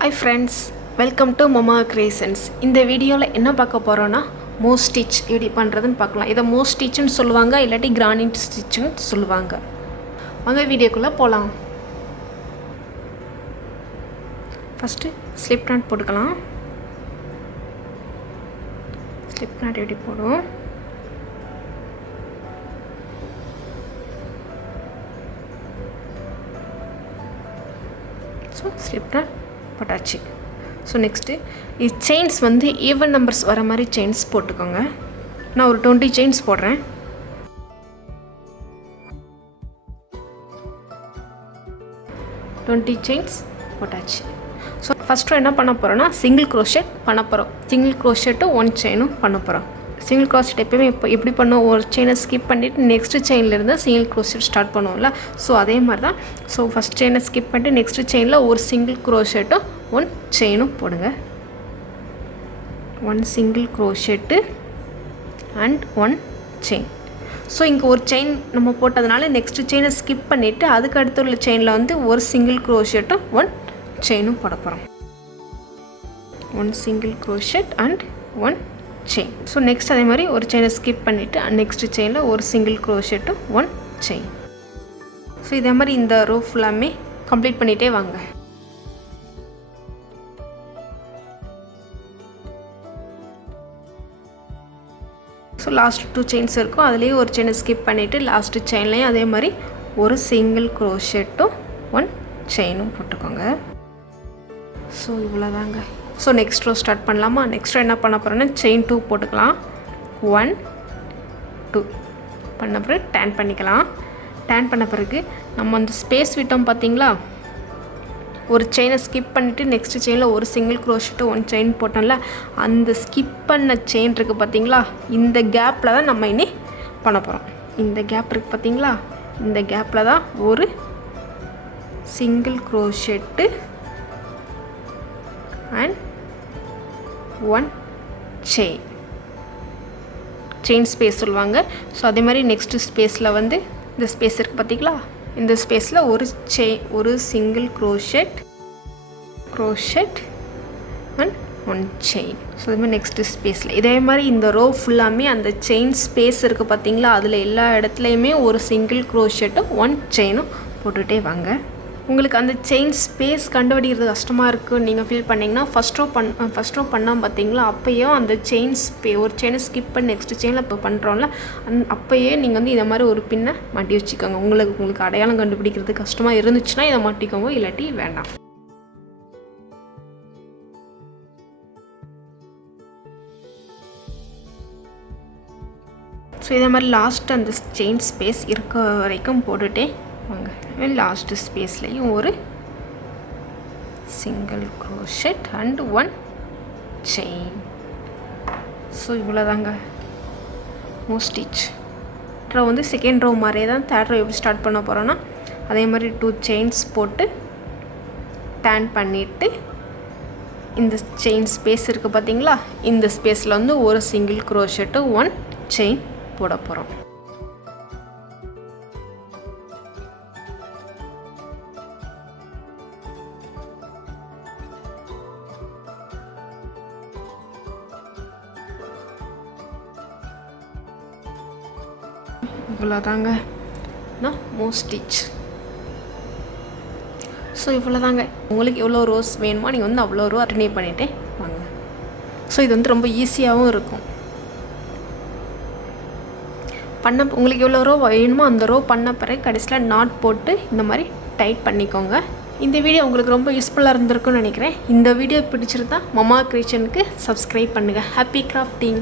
Hi friends, welcome to Mama Creations. இந்த வீடியோவில் என்ன பார்க்க போகிறோன்னா மோ ஸ்டிச் எப்படி பண்ணுறதுன்னு பார்க்கலாம். இதை மோ ஸ்டிச்சுன்னு சொல்லுவாங்க, இல்லாட்டி கிரானைட் ஸ்டிச்சுன்னு சொல்லுவாங்க. வாங்க வீடியோக்குள்ளே போகலாம். ஃபஸ்ட்டு ஸ்லிப் நாட் போட்டுக்கலாம். ஸ்லிப் நாட் எப்படி போடும், ஸோ ஸ்லிப் நாட் போட்டாச்சு. ஸோ நெக்ஸ்ட்டு இது செயின்ஸ் வந்து ஈவன் நம்பர்ஸ் வர மாதிரி செயின்ஸ் போட்டுக்கோங்க. நான் ஒரு 20 செயின்ஸ் போடுறேன். செயின்ஸ் போட்டாச்சு. ஸோ ஃபஸ்ட்டு என்ன பண்ண போகிறோன்னா சிங்கிள் க்ரோஷெட் பண்ண போகிறோம். சிங்கிள் க்ரோஷெட்டும் 1 செயினும் பண்ண போகிறோம். சிங்கிள் க்ரோஷெட் எப்போயுமே எப்படி பண்ணுவோம், ஒரு செயினை ஸ்கிப் பண்ணிவிட்டு நெக்ஸ்ட்டு செயின்லேருந்து சிங்கிள் க்ரோஷெட் ஸ்டார்ட் பண்ணுவோம்ல. ஸோ அதே மாதிரி தான். ஸோ ஃபஸ்ட் செயினை ஸ்கிப் பண்ணிட்டு நெக்ஸ்ட்டு செயினில் ஒரு சிங்கிள் க்ரோஷெட்டும் 1 செயினும் போடுங்க. 1 சிங்கிள் க்ரோஷெட்டு அண்ட் 1 செயின். ஸோ இங்கே ஒரு செயின் நம்ம போட்டதுனால நெக்ஸ்ட்டு செயினை ஸ்கிப் பண்ணிவிட்டு அதுக்கு அடுத்து உள்ள செயினில் வந்து ஒரு சிங்கிள் க்ரோஷெட்டும் 1 செயினும் போட போகிறோம். 1 single crochet and 1 chain. So next அதே மாதிரி ஒரு செயினை ஸ்கிப் பண்ணிவிட்டு நெக்ஸ்ட்டு செயினில் ஒரு சிங்கிள் க்ரோஷெட்டும் 1 செயின். ஸோ இதே மாதிரி இந்த ரோ ஃபுல்லாமே கம்ப்ளீட் பண்ணிகிட்டே வாங்க. ஸோ லாஸ்ட் 2 செயின்ஸ் இருக்கும், அதுலேயே ஒரு செயினை ஸ்கிப் பண்ணிவிட்டு லாஸ்ட்டு செயின்லேயும் அதே மாதிரி ஒரு சிங்கிள் க்ரோஷெட்டும் 1 செயினும் போட்டுக்கோங்க. ஸோ இவ்வளோதாங்க. ஸோ நெக்ஸ்ட் ரோ ஸ்டார்ட் பண்ணலாமா. நெக்ஸ்ட் ரோ என்ன பண்ண போகிறோன்னா செயின் 2 போட்டுக்கலாம். 1 2 பண்ண பிறகு டேன் பண்ணிக்கலாம். டேன் பண்ண பிறகு நம்ம அந்த ஸ்பேஸ் விட்டோம் பார்த்தீங்களா, ஒரு செயினை ஸ்கிப் பண்ணிவிட்டு நெக்ஸ்ட்டு செயினில் ஒரு சிங்கிள் க்ரோஷெட்டு 1 செயின் போட்டோம்ல, அந்த ஸ்கிப் பண்ண செயின் இருக்குது பார்த்தீங்களா, இந்த கேப்பில் தான் நம்ம இனி பண்ண போகிறோம். இந்த கேப் இருக்குது பார்த்தீங்களா, இந்த கேப்பில் தான் ஒரு சிங்கிள் க்ரோஷெட்டு அண்ட் 1 செயின் ஸ்பேஸ் சொல்லுவாங்க. ஸோ அதே மாதிரி நெக்ஸ்ட்டு ஸ்பேஸில் வந்து இந்த ஸ்பேஸ் இருக்குது பார்த்தீங்களா, இந்த ஸ்பேஸில் ஒரு single crochet and 1 chain. So அதே மாதிரி நெக்ஸ்ட்டு ஸ்பேஸில் இதே மாதிரி இந்த ரோ ஃபுல்லாமே அந்த செயின் ஸ்பேஸ் இருக்குது பார்த்தீங்களா, அதில் எல்லா இடத்துலையுமே ஒரு சிங்கிள் க்ரோஷெட்டும் 1 செயினும் போட்டுகிட்டே வாங்க. உங்களுக்கு அந்த செயின் ஸ்பேஸ் கண்டுபிடிக்கிறது கஷ்டமாக இருக்குன்னு நீங்கள் ஃபீல் பண்ணிங்கன்னா ஃபஸ்ட் ரோ பண்ணால் பார்த்தீங்களா, அப்போயும் அந்த ஒரு செயினை ஸ்கிப் பண்ணி நெக்ஸ்ட்டு செயினில் இப்போ பண்ணுறோம்ல, அப்போயே நீங்கள் வந்து இதை மாதிரி ஒரு பின்னை மாட்டி வச்சுக்கோங்க. உங்களுக்கு அடையாளம் கண்டுபிடிக்கிறது கஷ்டமாக இருந்துச்சுன்னா இதை மாட்டிக்கோங்க, இல்லாட்டி வேண்டாம். ஸோ இதே மாதிரி லாஸ்ட் அந்த செயின் ஸ்பேஸ் இருக்க வரைக்கும் போட்டுகிட்டே வாங்க. லாஸ்ட்டு ஸ்பேஸ்லேயும் ஒரு single crochet and 1 chain. So இவ்வளோதாங்க மோ ஸ்டிச். ரோ வந்து செகண்ட் ரோ மாதிரியே தான் தேர்ட் ரோ எப்படி ஸ்டார்ட் பண்ண போகிறோன்னா அதே மாதிரி 2 செயின்ஸ் போட்டு டேன் பண்ணிவிட்டு இந்த செயின் ஸ்பேஸ் இருக்குது பார்த்தீங்களா, இந்த ஸ்பேஸில் வந்து ஒரு சிங்கிள் க்ரோஷெட்டு 1 செயின் போட போகிறோம். இவ்வளோதாங்க மோ ஸ்டிச். ஸோ இவ்வளோதாங்க. உங்களுக்கு எவ்வளோ ரோஸ் வேணுமோ நீங்கள் வந்து அவ்வளோ ரோ அட்டெண்ட் பண்ணிகிட்டே வாங்க. ஸோ இது வந்து ரொம்ப ஈஸியாகவும் இருக்கும் உங்களுக்கு எவ்வளோ ரோ வேணுமோ அந்த ரோ பண்ண பிறகு கடைசியில் நாட் போட்டு இந்த மாதிரி டைட் பண்ணிக்கோங்க. இந்த வீடியோ உங்களுக்கு ரொம்ப யூஸ்ஃபுல்லாக இருந்திருக்குன்னு நினைக்கிறேன். இந்த வீடியோ பிடிச்சிருந்தா மமா கிரியேஷனுக்கு சப்ஸ்கிரைப் பண்ணுங்கள். Happy grafting.